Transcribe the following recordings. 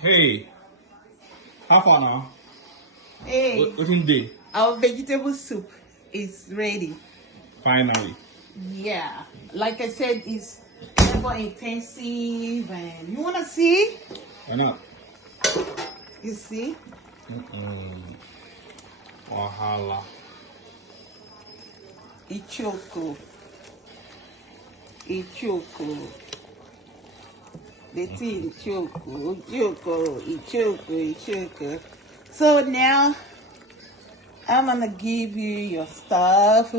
Hey, how far now? Hey, What in day? our vegetable soup is ready. Finally. Yeah, like I said, it's labor intensive, and you wanna see? Why not? You see? Wahala. Ichoko, ichoko. The thing ichoko. So now I'm gonna give you your stuff.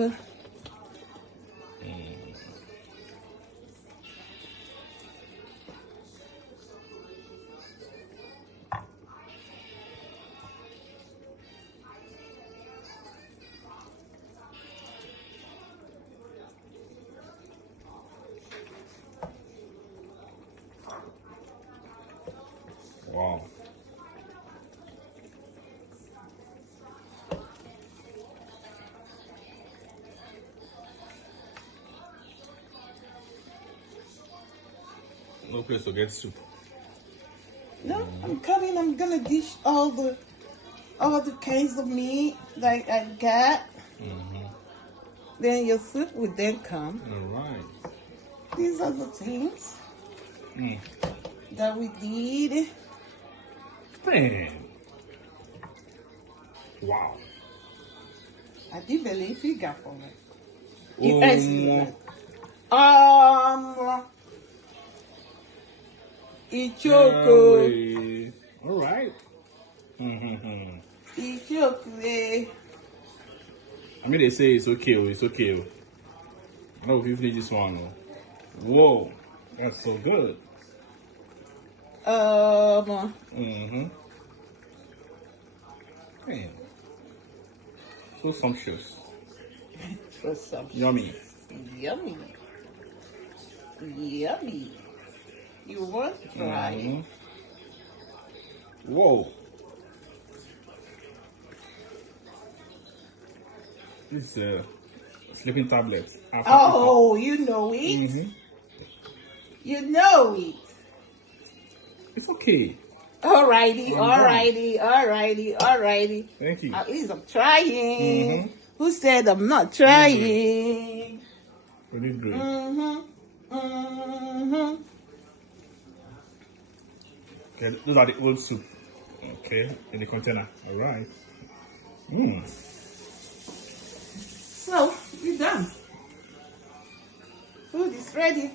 Wow. No place to get soup. No, I'm coming. I'm gonna dish all the kinds of meat that I got. Then your soup will then come. All right. These are the things that we did. Man. Wow. I did believe you got for me. Oh, You guys know that. Ichoko. All right. Ichoko. I mean, they say it's okay. It's okay. No, if you finish this one. Whoa. That's so good. Man. So sumptuous. For some. Yummy. Yummy. Yummy. You want to try it? Whoa. This is sleeping tablet. Oh, you know it. You know it. It's okay. Alrighty. Thank you. At least I'm trying. Who said I'm not trying? Really good. Okay, those are the old soup. Okay, in the container. All right. So, we're done. Food is ready.